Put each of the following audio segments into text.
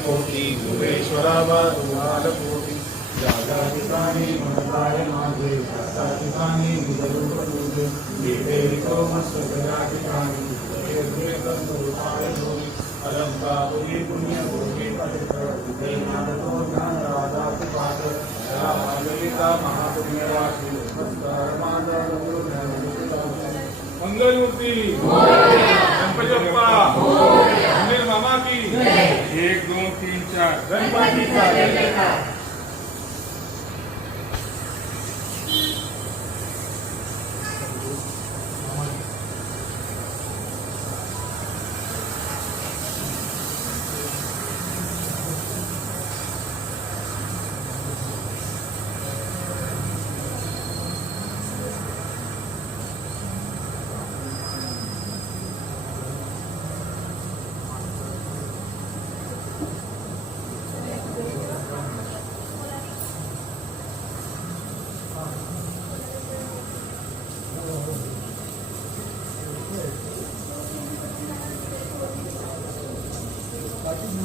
कोटी गुरेश्वरा तुम्हाला जागा ठिकाणी म्हणताय माझे जागा ठिकाणी गुरुरूप तुझे ठिकाणी तुझे कंदुपाय अलंकापुरी पुण्य मंगलमूर्ती। गणपती मंदिर मामा की एक दोन तीन चार। गणपतीचा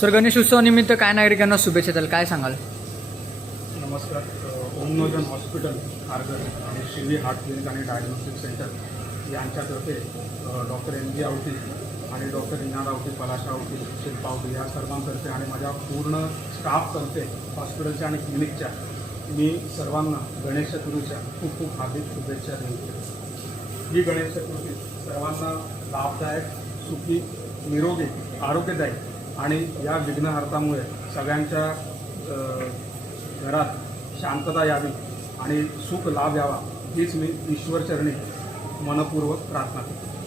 सर गणेश उत्सवानिमित्त काय नागरिकांना शुभेच्छा द्याल? काय सांगाल? नमस्कार. ओमनोजन हॉस्पिटल आर्गर आणि शिवी हार्ट क्लिनिक आणि डायग्नोस्टिक सेंटर यांच्यातर्फे डॉक्टर एम जी आवटी आणि डॉक्टर इनार आवटी पलाशा आवटी शिल्पा आवटी या सर्वांतर्फे आणि माझ्या पूर्ण स्टाफतर्फे हॉस्पिटलच्या आणि क्लिनिकच्या मी सर्वांना गणेश चतुर्थीच्या खूप खूप हार्दिक शुभेच्छा देतो ही गणेश चतुर्थी सर्वांना लाभदायक सुखी निरोगी आरोग्यदायी आणि या विघ्नहर्तामुळे सगळ्यांच्या घरात शांतता यावी आणि सुख लाभ यावा हीच मी ईश्वरचरणी मनपूर्वक प्रार्थना करतो.